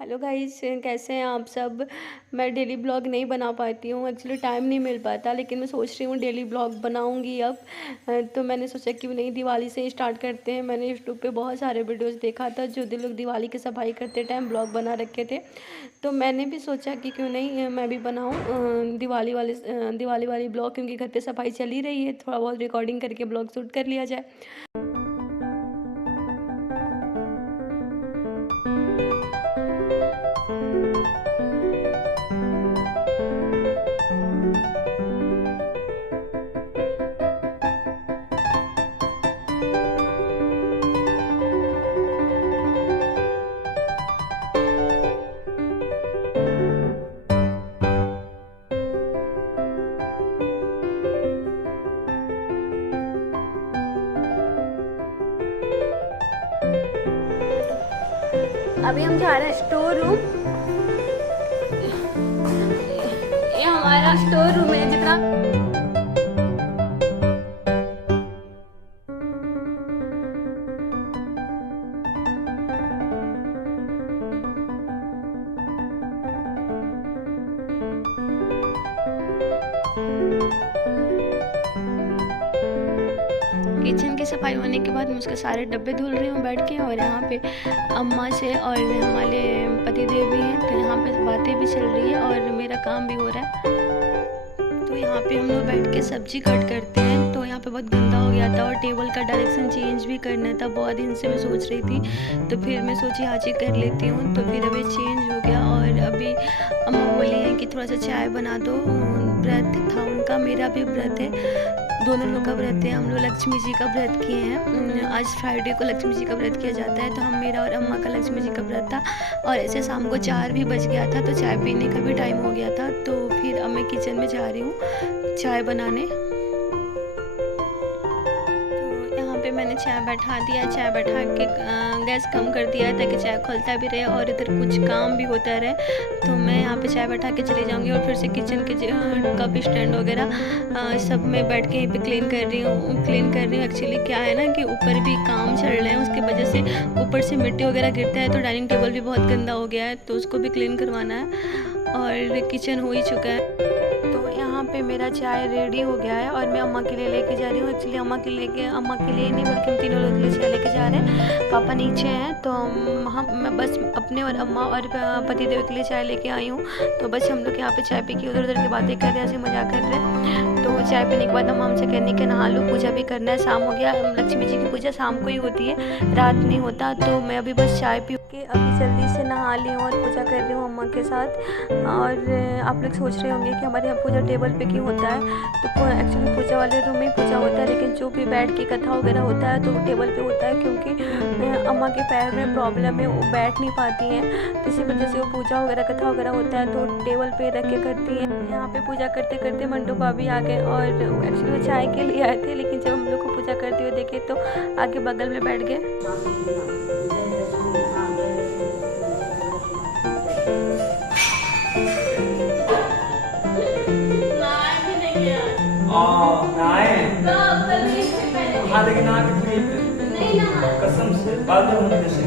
Hello guys, कैसे हैं आप सब। मैं डेली ब्लॉग नहीं बना पाती हूँ, एक्चुअली टाइम नहीं मिल पाता, लेकिन मैं सोच रही हूँ डेली ब्लॉग बनाऊँगी अब। तो मैंने सोचा क्यों नहीं दिवाली से ही स्टार्ट करते हैं। मैंने यूट्यूब पे बहुत सारे वीडियोस देखा था जो लोग दिवाली की सफाई करते टाइम ब्लॉग बना रखे थे। तो मैंने भी सोचा कि क्यों नहीं मैं भी बनाऊँ दिवाली वाली ब्लॉग, क्योंकि घर पर सफाई चल ही रही है, थोड़ा बहुत रिकॉर्डिंग करके ब्लॉग शूट कर लिया जाए। अभी हम जा रहे हैं स्टोर रूम। ये हमारा स्टोर रूम है जितना। किचन की सफाई होने के बाद मैं उसके सारे डब्बे धुल रही हूँ बैठ के, और यहाँ पे अम्मा से और हमारे पतिदेव भी हैं, तो यहाँ पे बातें भी चल रही है और मेरा काम भी हो रहा है। तो यहाँ पे हम लोग बैठ के सब्जी कट करते हैं। तो यहाँ पे बहुत गंदा हो गया था और टेबल का डायरेक्शन चेंज भी करना था। बहुत दिन से मैं सोच रही थी, तो फिर मैं सोची आज ही कर लेती हूँ। तो फिर अभी चेंज हो गया और अभी अम्मा बोली हैं कि थोड़ा सा चाय बना दो। व्रत था उनका, मेरा भी व्रत है, दोनों लोग का व्रत है। हम लोग लक्ष्मी जी का व्रत किए हैं। आज फ्राइडे को लक्ष्मी जी का व्रत किया जाता है, तो हम मेरा और अम्मा का लक्ष्मी जी का व्रत था। और ऐसे शाम को 4 भी बज गया था, तो चाय पीने का भी टाइम हो गया था। तो फिर अब मैं किचन में जा रही हूँ चाय बनाने। तो यहाँ पे मैंने चाय बैठा दिया, चाय बैठा के गैस कम कर दिया है ताकि चाय खोलता भी रहे और इधर कुछ काम भी होता रहे। तो मैं यहाँ पे चाय बैठा के चली जाऊँगी और फिर से किचन के कप स्टैंड वगैरह सब मैं बैठ के यहीं पे क्लीन कर रही हूँ। एक्चुअली क्या है ना कि ऊपर भी काम चल रहे हैं, उसकी वजह से ऊपर से मिट्टी वगैरह गिरता है, तो डाइनिंग टेबल भी बहुत गंदा हो गया है, तो उसको भी क्लीन करवाना है। और किचन हो ही चुका है। तो यहाँ पे मेरा चाय रेडी हो गया है और मैं अम्मा के लिए लेके जा रही हूँ। एक्चुअली अम्मा के लिए नहीं बल्कि हम तीनों लोग के लिए चाय लेके जा रहे हैं। पापा नीचे हैं, तो मैं बस अपने और अम्मा और पतिदेव के लिए चाय लेके आई हूँ। तो बस हम लोग यहाँ पे चाय पी के उधर उधर की बातें कर रहे हैं, ऐसे मजाक कर रहे हैं। तो चाय पीने के बाद अम्मा हमसे कहने के नहा लो, पूजा भी करना है, शाम हो गया। लक्ष्मी जी की पूजा शाम को ही होती है, रात नहीं होता। तो मैं अभी बस चाय पी के अभी जल्दी से नहा ली हूँ और पूजा कर रही हूँ अम्मा के साथ। और आप लोग सोच रहे होंगे कि हमारे यहाँ पूजा टेबल पे क्यों होता है। तो एक्चुअली पूजा वाले रूम में पूजा होता है, लेकिन जो भी बैठ के कथा वगैरह होता है तो वो टेबल पे होता है, क्योंकि अम्मा के पैर में प्रॉब्लम है, वो बैठ नहीं पाती हैं। तो इसी वजह से वो पूजा वगैरह कथा वगैरह होता है तो टेबल पे रख के करती हैं। यहाँ पे पूजा करते करते मंटू भाभी आ गए और एक्चुअली वो चाय के लिए आए थे, लेकिन जब हम लोग को पूजा करते हुए देखे तो आगे बगल में बैठ गए। हाँ लेकिन आगे कसम से बाद में होने से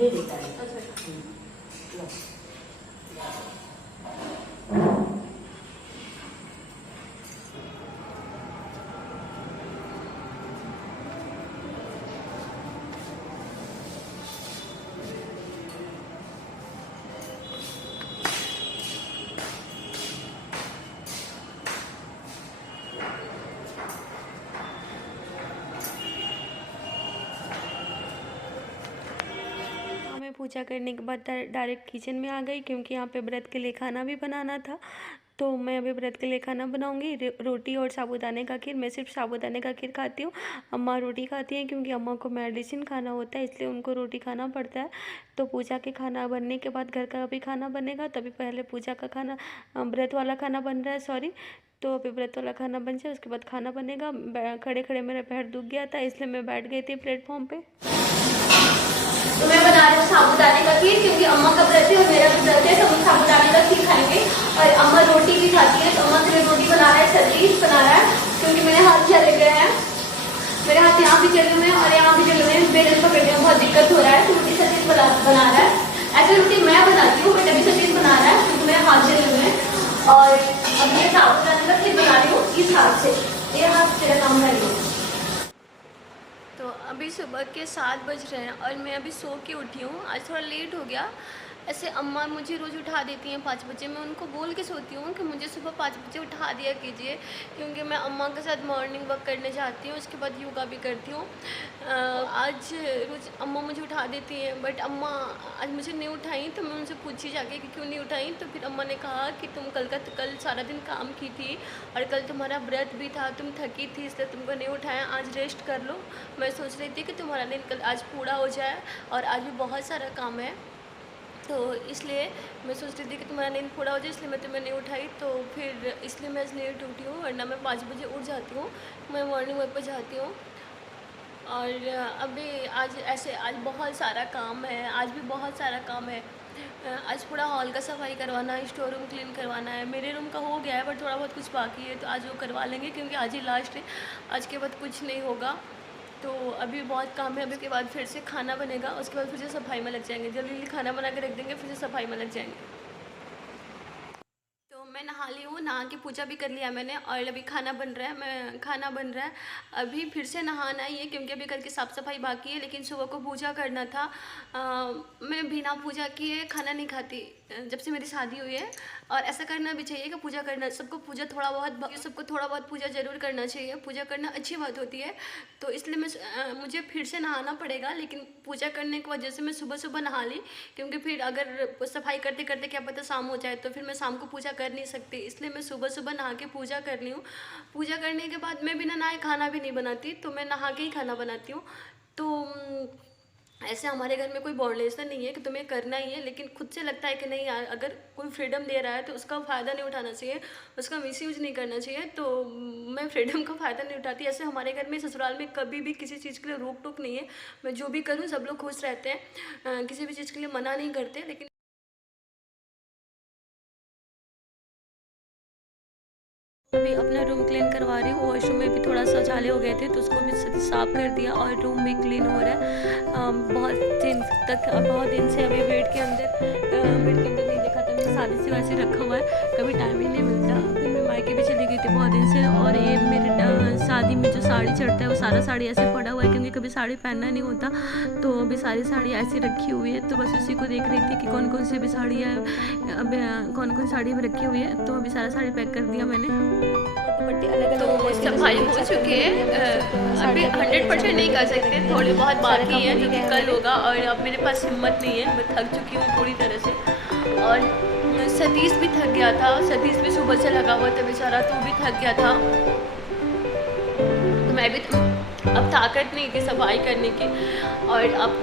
दे देता है। लो। मैं पूजा करने के बाद डायरेक्ट किचन में आ गई, क्योंकि यहाँ पे व्रत के लिए खाना भी बनाना था। तो मैं अभी व्रत के लिए खाना बनाऊंगी, रोटी और साबूदाने का खीर। मैं सिर्फ साबूदाने का खीर खाती हूँ, अम्मा रोटी खाती हैं, क्योंकि अम्मा को मेडिसिन खाना होता है, इसलिए उनको रोटी खाना पड़ता है। तो पूजा के खाना बनने के बाद घर का भी खाना बनेगा, तभी पहले पूजा का खाना, व्रत वाला खाना बन रहा है, सॉरी। तो अभी व्रत वाला खाना बन जाए, उसके बाद खाना बनेगा। खड़े खड़े मेरा पैर दुख गया था, इसलिए मैं बैठ गई थी प्लेटफॉर्म पे। तो मैं बना रही हूँ साबूदाने का खीर, क्योंकि अम्मा का व्रत है और मेरा भी व्रत है, तो हम साबूदाने का खीर खाएंगे। और अम्मा रोटी भी खाती है, तो अम्मा के लिए रोटी बना रहा है, सब्जी बना रहा है, क्योंकि मेरे हाथ चले गए हैं। मेरे हाथ यहाँ भी चले हुए हैं और यहाँ भी चले हुए हैं, बेलन पकड़ने में बहुत दिक्कत हो रहा है, तो रोटी सब्जी बना रहा है। ऐसे रोटी मैं बनाती हूँ, बट अभी सब्जी बना रहा है, क्योंकि मेरे हाथ चले हुए हैं। और अब मैं साबूदाने का खीर बना रही हूँ इस हाथ से, ये हाथ तेरा काम कर रही हूँ। तो अभी सुबह के 7 बज रहे हैं और मैं अभी सो के उठी हूँ। आज थोड़ा लेट हो गया। ऐसे अम्मा मुझे रोज़ उठा देती हैं 5 बजे। मैं उनको बोल के सोती हूँ कि मुझे सुबह 5 बजे उठा दिया कीजिए, क्योंकि मैं अम्मा के साथ मॉर्निंग वॉक करने जाती हूँ, उसके बाद योगा भी करती हूँ। आज रोज़ अम्मा मुझे उठा देती हैं, बट अम्मा आज मुझे नहीं उठाई। तो मैं उनसे पूछी जाके कि क्यों नहीं उठाई, तो फिर अम्मा ने कहा कि तुम कल सारा दिन काम की थी और कल तुम्हारा व्रत भी था, तुम थकी थी, इसलिए तुमको नहीं उठाया, आज रेस्ट कर लो। मैं सोच रही थी कि तुम्हारा दिन कल आज पूरा हो जाए, और आज भी बहुत सारा काम है, तो इसलिए मैं सोच रही थी कि तुम्हारा नींद पूरा हो जाए, इसलिए मैं तुम्हें नहीं उठाई। तो फिर इसलिए मैं आज लेट उठी हूँ, वरना मैं 5 बजे उठ जाती हूँ। मैं मॉर्निंग वॉक पर जाती हूँ। और अभी आज बहुत सारा काम है, आज भी बहुत सारा काम है। आज पूरा हॉल का सफाई करवाना है, स्टोर रूम क्लीन करवाना है। मेरे रूम का हो गया है, बट थोड़ा बहुत कुछ बाकी है, तो आज वो करवा लेंगे, क्योंकि आज ही लास्ट है। आज के बाद कुछ नहीं होगा, तो अभी बहुत काम है। अभी के बाद फिर से खाना बनेगा, उसके बाद फिर से सफाई में लग जाएंगे। जल्दी खाना बना के रख देंगे, फिर से सफाई में लग जाएंगे। तो मैं नहा ली हूँ, नहा के पूजा भी कर लिया मैंने, और अभी खाना बन रहा है। अभी फिर से नहाना ही है, क्योंकि अभी घर की साफ़ सफाई बाकी है, लेकिन सुबह को पूजा करना था। मैं बिना पूजा किए खाना नहीं खाती जब से मेरी शादी हुई है, और ऐसा करना भी चाहिए कि पूजा करना, सबको थोड़ा बहुत पूजा ज़रूर करना चाहिए। पूजा करना अच्छी बात होती है, तो इसलिए मुझे फिर से नहाना पड़ेगा। लेकिन पूजा करने की वजह से मैं सुबह नहा ली, क्योंकि फिर अगर सफाई करते करते क्या पता शाम हो जाए, तो फिर मैं शाम को पूजा कर नहीं सकती, इसलिए मैं सुबह नहा के पूजा कर ली हूँ। पूजा करने के बाद मैं बिना नहाए खाना भी नहीं बनाती, तो मैं नहा के ही खाना बनाती हूँ। तो ऐसे हमारे घर में कोई बाउंडेशन नहीं है कि तुम्हें करना ही है, लेकिन खुद से लगता है कि नहीं यार, अगर कोई फ्रीडम दे रहा है तो उसका फ़ायदा नहीं उठाना चाहिए, उसका मिसयूज़ नहीं करना चाहिए। तो मैं फ्रीडम का फ़ायदा नहीं उठाती। ऐसे हमारे घर में, ससुराल में कभी भी किसी चीज़ के लिए रोक टोक नहीं है। मैं जो भी करूँ सब लोग खुश रहते हैं, किसी भी चीज़ के लिए मना नहीं करते। लेकिन अभी अपना रूम क्लीन करवा रही हूँ। वॉशरूम में भी थोड़ा सा जाले हो गए थे, तो उसको भी साफ़ कर दिया, और रूम भी क्लीन हो रहा है। बहुत दिन से अभी बेड के अंदर नहीं देखा था। मैंने शादी से वैसे रखा हुआ है, कभी टाइम ही नहीं मिलता। अभी मैं मायके भी चली गई थी बहुत दिन से, और ये मेरे शादी में जो साड़ी चढ़ता है वो सारा साड़ी ऐसे पड़ा हुआ है, क्योंकि कभी साड़ी पहनना नहीं होता, तो अभी सारी साड़ी ऐसी रखी हुई है। तो बस उसी को देख रही थी कि कौन कौन सी अभी साड़ी है, अब कौन साड़ी में रखी हुई है। तो अभी सारा साड़ी पैक कर दिया मैंने। तो सफाई हो चुकी है। अभी 100% नहीं कर सकते, थोड़ी बहुत बाकी है, जो कि कल होगा। और अब मेरे पास हिम्मत नहीं है, मैं थक चुकी हूँ पूरी तरह से। और सतीश भी थक गया था, सतीश भी सुबह से लगा हुआ था बेचारा, तो भी थक गया था। तो मैं भी अब ताकत नहीं थी सफाई करने की, और अब